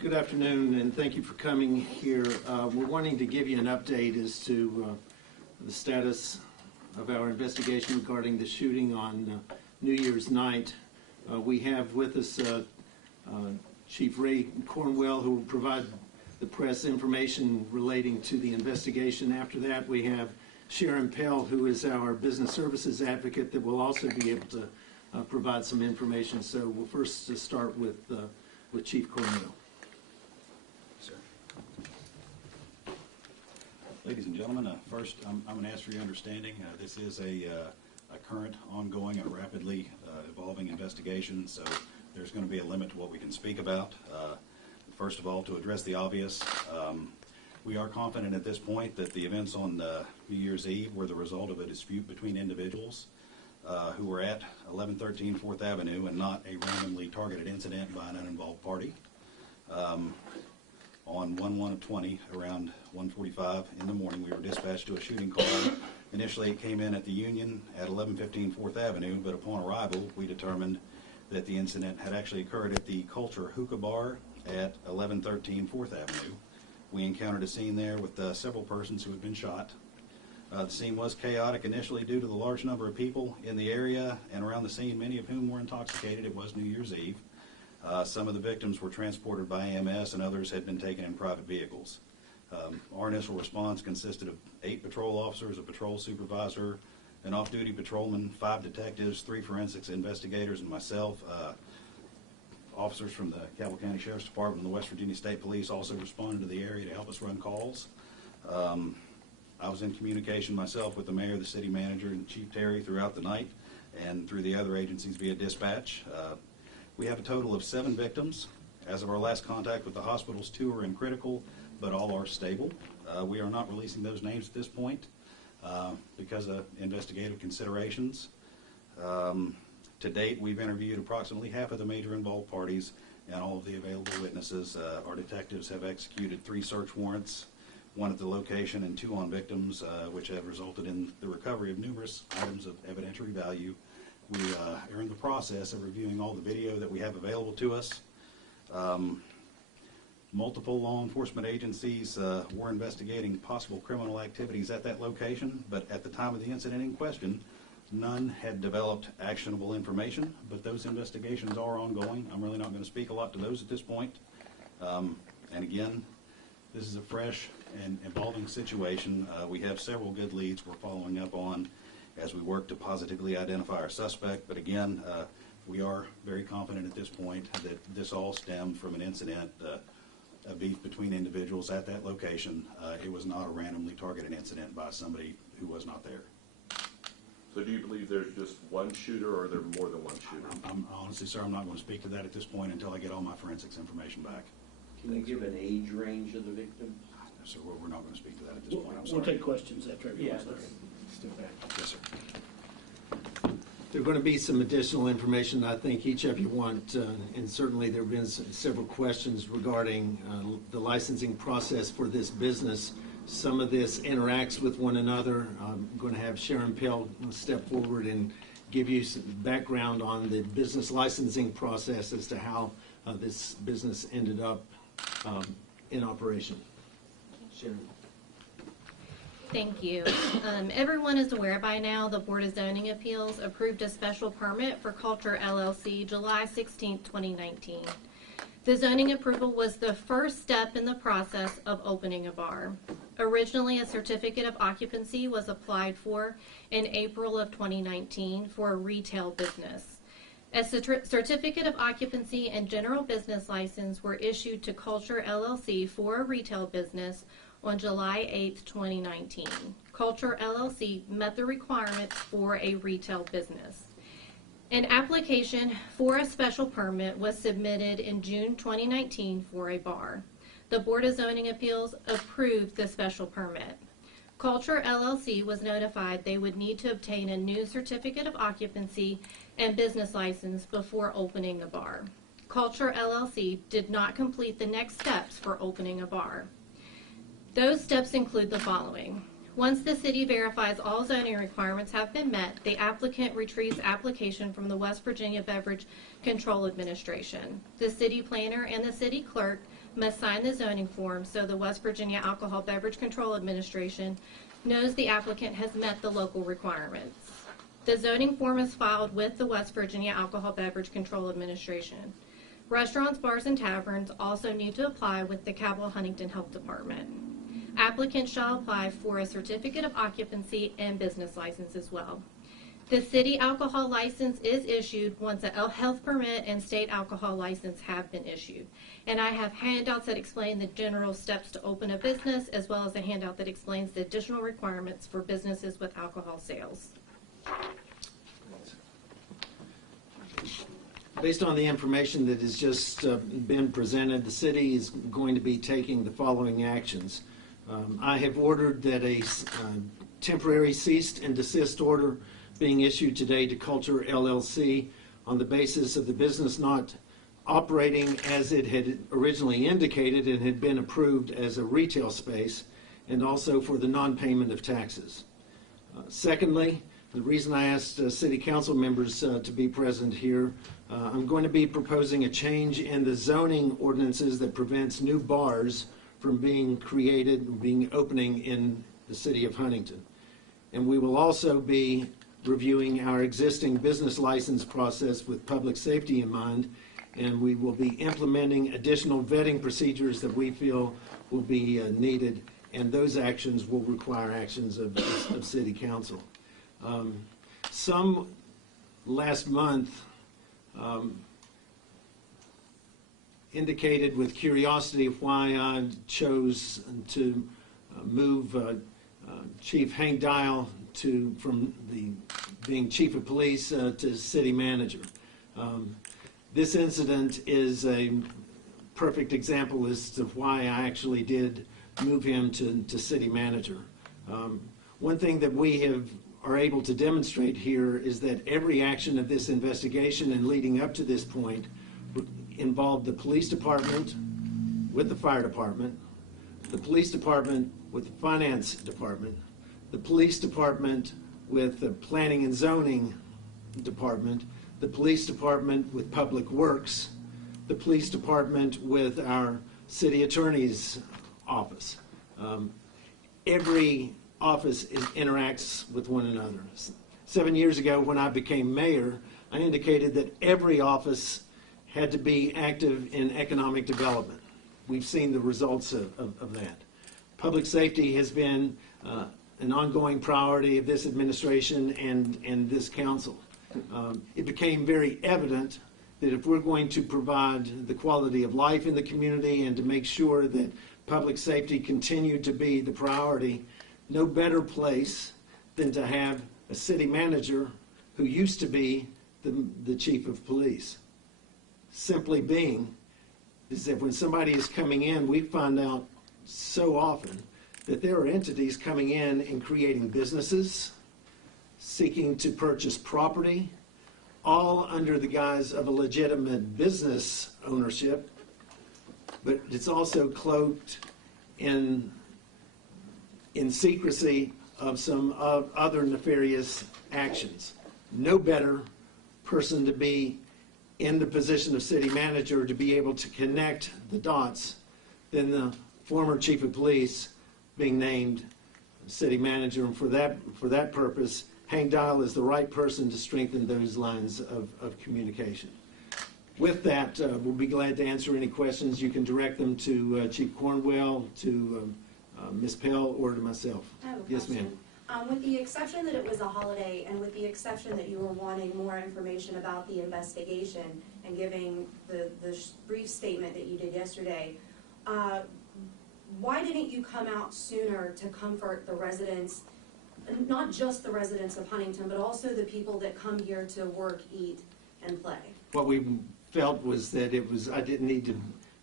Good afternoon, and thank you for coming here. We're wanting to give you an update as to the status of our investigation regarding the shooting on New Year's night. We have with us Chief Ray Cornwell, who will provide the press information relating to the investigation. After that, we have Sharon Pell, who is our business services advocate, that will also be able to provide some information. So we'll first start with Chief Cornwell. Sir. Ladies and gentlemen, first I'm going to ask for your understanding. This is a current, ongoing, and rapidly evolving investigation, so there's going to be a limit to what we can speak about. First of all, to address the obvious, we are confident at this point that the events on New Year's Eve were the result of a dispute between individuals who were at 1113 4th Avenue and not a randomly targeted incident by an uninvolved party. On 1/1/20, around 1:45 in the morning, we were dispatched to a shooting call. Initially, it came in at the Union at 1115 4th Avenue, but upon arrival, we determined that the incident had actually occurred at the Kulture Hookah Bar at 1113 4th Avenue. We encountered a scene there with several persons who had been shot. The scene was chaotic initially due to the large number of people in the area and around the scene, many of whom were intoxicated. It was New Year's Eve. Some of the victims were transported by EMS and others had been taken in private vehicles. Our initial response consisted of 8 patrol officers, a patrol supervisor, an off-duty patrolman, 5 detectives, 3 forensics investigators, and myself. Officers from the Cabell County Sheriff's Department and the West Virginia State Police also responded to the area to help us run calls. I was in communication myself with the mayor, the city manager, and Chief Terry throughout the night and through the other agencies via dispatch. We have a total of 7 victims. As of our last contact with the hospitals, 2 are in critical, but all are stable. We are not releasing those names at this point because of investigative considerations. To date, we've interviewed approximately half of the major involved parties and all of the available witnesses. Our detectives have executed 3 search warrants, 1 at the location and 2 on victims, which have resulted in the recovery of numerous items of evidentiary value. We are in the process of reviewing all the video that we have available to us. Multiple law enforcement agencies were investigating possible criminal activities at that location, but at the time of the incident in question, none had developed actionable information, but those investigations are ongoing. I'm really not going to speak a lot to those at this point. And again, this is a fresh and evolving situation. We have several good leads we're following up on as we work to positively identify our suspect. But again, we are very confident at this point that this all stemmed from an incident, a beef between individuals at that location. It was not a randomly targeted incident by somebody who was not there. So do you believe there's just one shooter, or are there more than one shooter? Honestly, sir, I'm not going to speak to that at this point until I get all my forensics information back. Can you give an age range of the victims? No, sir, we're not going to speak to that at this point. I'm sorry. We'll take questions after everyone's done. Step back. Yes, sir. There are going to be some additional information I think each of you want, and certainly there have been several questions regarding the licensing process for this business. Some of this interacts with one another. I'm going to have Sharon Pell step forward and give you some background on the business licensing process as to how this business ended up in operation. Sharon. Thank you. Everyone is aware by now the Board of Zoning Appeals approved a special permit for Kulture LLC July 16, 2019. The zoning approval was the first step in the process of opening a bar. Originally, a certificate of occupancy was applied for in April of 2019 for a retail business. A certificate of occupancy and general business license were issued to Kulture LLC for a retail business on July 8, 2019. Kulture LLC met the requirements for a retail business. An application for a special permit was submitted in June 2019 for a bar. The Board of Zoning Appeals approved the special permit. Kulture LLC was notified they would need to obtain a new certificate of occupancy and business license before opening the bar. Kulture LLC did not complete the next steps for opening a bar. Those steps include the following. Once the city verifies all zoning requirements have been met, the applicant retrieves application from the West Virginia Beverage Control Administration. The city planner and the city clerk must sign the zoning form so the West Virginia Alcohol Beverage Control Administration knows the applicant has met the local requirements. The zoning form is filed with the West Virginia Alcohol Beverage Control Administration. Restaurants, bars, and taverns also need to apply with the Cabell Huntington Health Department. Applicants shall apply for a certificate of occupancy and business license as well. The city alcohol license is issued once a health permit and state alcohol license have been issued. And I have handouts that explain the general steps to open a business, as well as a handout that explains the additional requirements for businesses with alcohol sales. Based on the information that has just been presented, the city is going to be taking the following actions. I have ordered that a temporary cease and desist order being issued today to Kulture LLC on the basis of the business not operating as it had originally indicated and had been approved as a retail space, and also for the non-payment of taxes. Secondly, the reason I asked city council members to be present here, I'm going to be proposing a change in the zoning ordinances that prevents new bars from being created, opening in the city of Huntington. And we will also be reviewing our existing business license process with public safety in mind, and we will be implementing additional vetting procedures that we feel will be needed, and those actions will require actions of city council. Some last month indicated with curiosity why I chose to move Chief Hank Dial from being chief of police to city manager. This incident is a perfect example as to why I actually did move him to city manager. One thing that we are able to demonstrate here is that every action of this investigation and leading up to this point involved the police department with the fire department, the police department with the finance department, the police department with the planning and zoning department, the police department with public works, the police department with our city attorney's office. Every office interacts with one another. 7 years ago when I became mayor, I indicated that every office had to be active in economic development. We've seen the results of that. Public safety has been an ongoing priority of this administration and this council. It became very evident that if we're going to provide the quality of life in the community and to make sure that public safety continued to be the priority, no better place than to have a city manager who used to be the chief of police. Simply being is that when somebody is coming in, we find out so often that there are entities coming in and creating businesses, seeking to purchase property, all under the guise of a legitimate business ownership, but it's also cloaked in secrecy of some other nefarious actions. No better person to be in the position of city manager to be able to connect the dots than the former chief of police being named city manager. And for that purpose, Hank Dial is the right person to strengthen those lines of communication. With that, we'll be glad to answer any questions. You can direct them to Chief Cornwell, to Ms. Pell, or to myself. I have a Yes, question. ma'am. With the exception that it was a holiday, and with the exception that you were wanting more information about the investigation and giving the brief statement that you did yesterday, why didn't you come out sooner to comfort the residents, not just the residents of Huntington, but also the people that come here to work, eat, and play? What we felt was that I didn't need to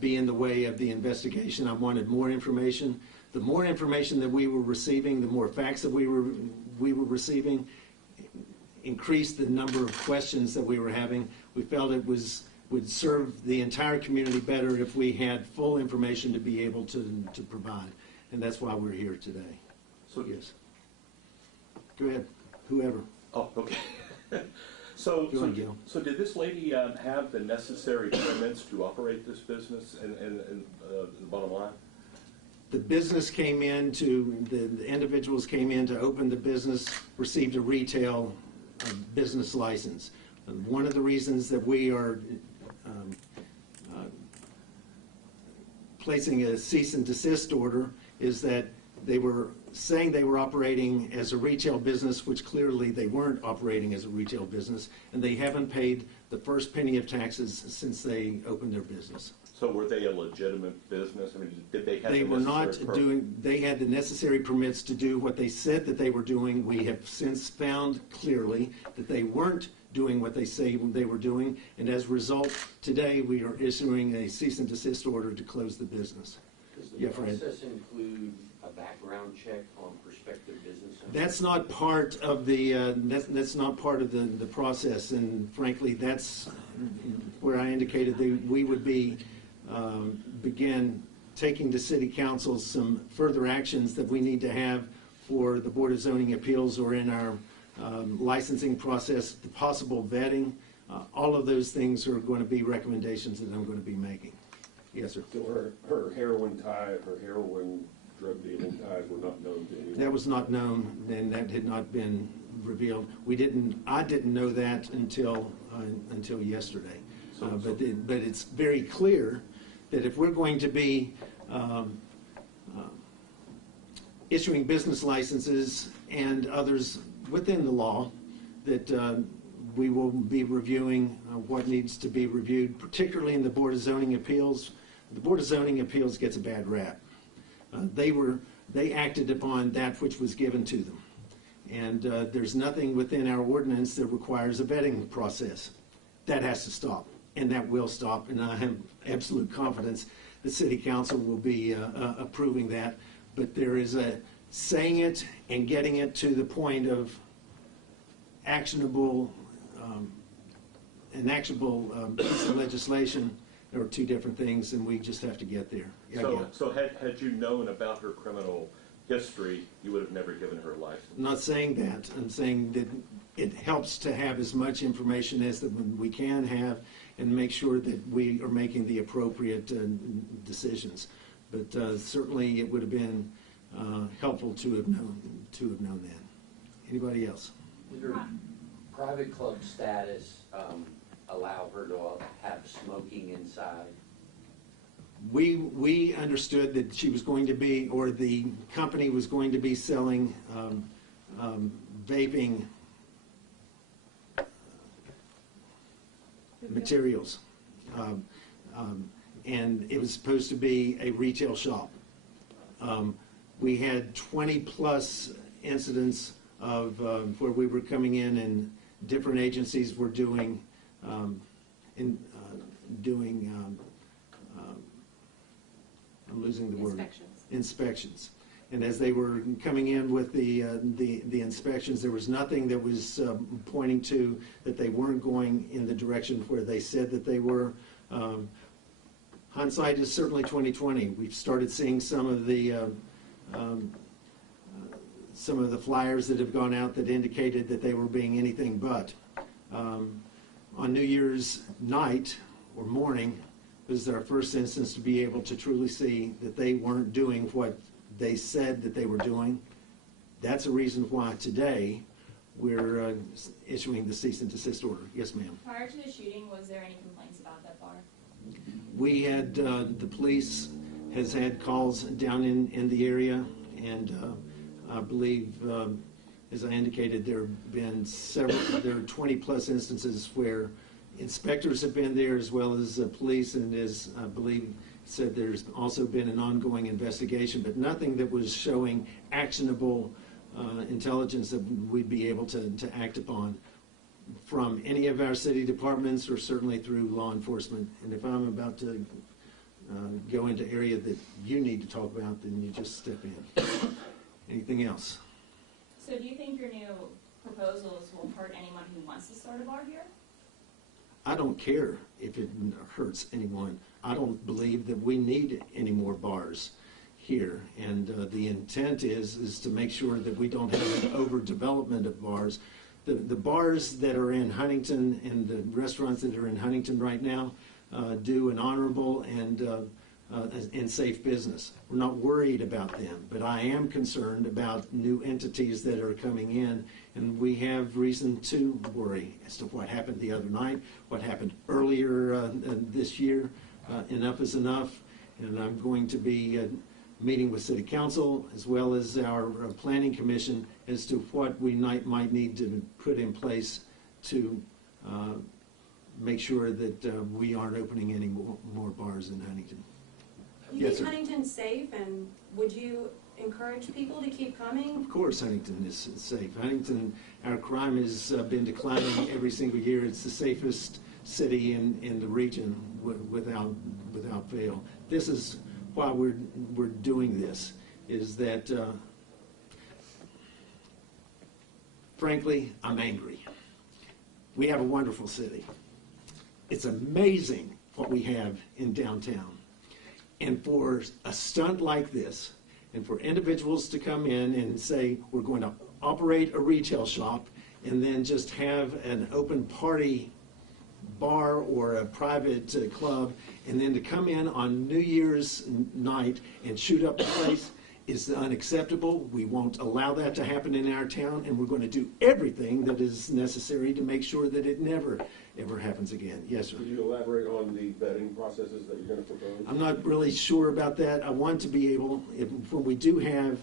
be in the way of the investigation. I wanted more information. The more information that we were receiving, the more facts that we were receiving, increased the number of questions that we were having. We felt it would serve the entire community better if we had full information to be able to provide, and that's why we're here today. So, Yes. Go ahead, whoever. oh, okay. So, Go on, Gil. so did this lady have the necessary permits to operate this business and the bottom line? The business came in to, the individuals came in to open the business, received a retail business license. One of the reasons that we are placing a cease and desist order is that they were saying they were operating as a retail business, which clearly they weren't operating as a retail business, and they haven't paid the first penny of taxes since they opened their business. So were they a legitimate business? I mean, did they have They the were not necessary permit? doing, they had the necessary permits to do what they said that they were doing. We have since found clearly that they weren't doing what they say they were doing, and as a result, today we are issuing a cease and desist order to close the business. Does Yeah, the Fred. process include a background check on prospective business owners? That's not part of the, that's not part of the process, and frankly, that's where I indicated that we would be, begin taking to City Council some further actions that we need to have for the Board of Zoning Appeals or in our licensing process, the possible vetting. All of those things are going to be recommendations that I'm going to be making. Yes, sir. So her heroin tie, her heroin drug dealing ties were not known to anyone? That was not known, and that had not been revealed. I didn't know that until yesterday. But it's very clear that if we're going to be issuing business licenses and others within the law, that we will be reviewing what needs to be reviewed, particularly in the Board of Zoning Appeals. The Board of Zoning Appeals gets a bad rap. They acted upon that which was given to them. And there's nothing within our ordinance that requires a vetting process. That has to stop, and that will stop, and I have absolute confidence the City Council will be approving that. But there is a saying it and getting it to the point of actionable, an actionable piece of legislation. There are two different things, and we just have to get there. Yeah, yeah. So had you known about her criminal history, you would have never given her a license? I'm not saying that. I'm saying that it helps to have as much information as that we can have and make sure that we are making the appropriate decisions. But certainly it would have been helpful to have known that. Anybody else? Did her private club status allow her to have smoking inside? We understood that she was going to be, or the company was going to be selling vaping materials. And it was supposed to be a retail shop. We had 20 plus incidents of where we were coming in and different agencies were doing I'm losing the word. Inspections. And as they were coming in with the inspections, there was nothing that was pointing to that they weren't going in the direction where they said that they were. Hindsight is certainly 20/20. We've started seeing some of the flyers that have gone out that indicated that they were being anything but. On New Year's night or morning was our first instance to be able to truly see that they weren't doing what they said that they were doing. That's a reason why today we're issuing the cease and desist order. Yes, ma'am. Prior to the shooting, was there any complaints about that bar? We had, the police has had calls down in the area, and I believe, as I indicated, there have been there are 20 plus instances where inspectors have been there as well as police, and as I believe said, there's also been an ongoing investigation, but nothing that was showing actionable intelligence that we'd be able to act upon from any of our city departments or certainly through law enforcement. And if I'm about to go into area that you need to talk about, then you just step in. Anything else? So do you think your new proposals will hurt anyone who wants to start a bar here? I don't care if it hurts anyone. I don't believe that we need any more bars here. And the intent is to make sure that we don't have an overdevelopment of bars. The bars that are in Huntington and the restaurants that are in Huntington right now do an honorable and safe business. We're not worried about them, but I am concerned about new entities that are coming in, and we have reason to worry as to what happened the other night, what happened earlier this year. Enough is enough, and I'm going to be meeting with City Council as well as our Planning Commission as to what we might need to put in place to make sure that we aren't opening any more bars in Huntington. You Yes, think sir. Huntington's safe, and would you encourage people to keep coming? Of course Huntington is safe. Huntington, our crime has been declining every single year. It's the safest city in the region without fail. This is why we're doing this, is that frankly, I'm angry. We have a wonderful city. It's amazing what we have in downtown. And for a stunt like this, and for individuals to come in and say, we're going to operate a retail shop and then just have an open party bar or a private club, and then to come in on New Year's night and shoot up the place is unacceptable. We won't allow that to happen in our town, and we're going to do everything that is necessary to make sure that it never, ever happens again. Yes, sir. Could you elaborate on the vetting processes that you're going to propose? I'm not really sure about that. I want to be able, when we do have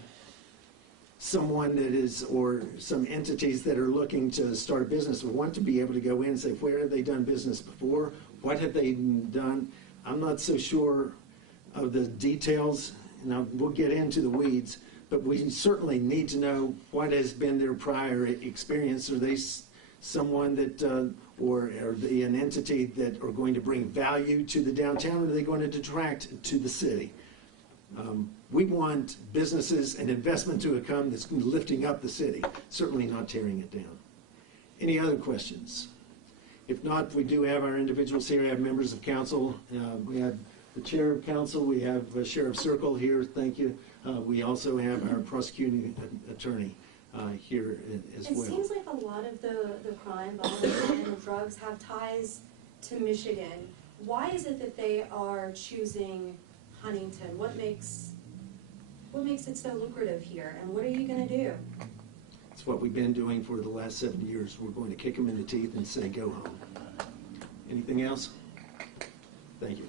someone that is, or some entities that are looking to start a business, we want to be able to go in and say, where have they done business before? What have they done? I'm not so sure of the details, and we'll get into the weeds, but we certainly need to know what has been their prior experience. Are they someone that, or are they an entity that are going to bring value to the downtown, or are they going to detract to the city? We want businesses and investment to come that's lifting up the city, certainly not tearing it down. Any other questions? If not, we do have our individuals here. We have members of council. We have the chair of council. We have Sheriff Circle here. Thank you. We also have our prosecuting attorney here as well. It seems like a lot of the crime, violence, and drugs have ties to Michigan. Why is it that they are choosing Huntington? What makes it so lucrative here, and what are you going to do? It's what we've been doing for the last 7 years. We're going to kick them in the teeth and say, go home. Anything else? Thank you.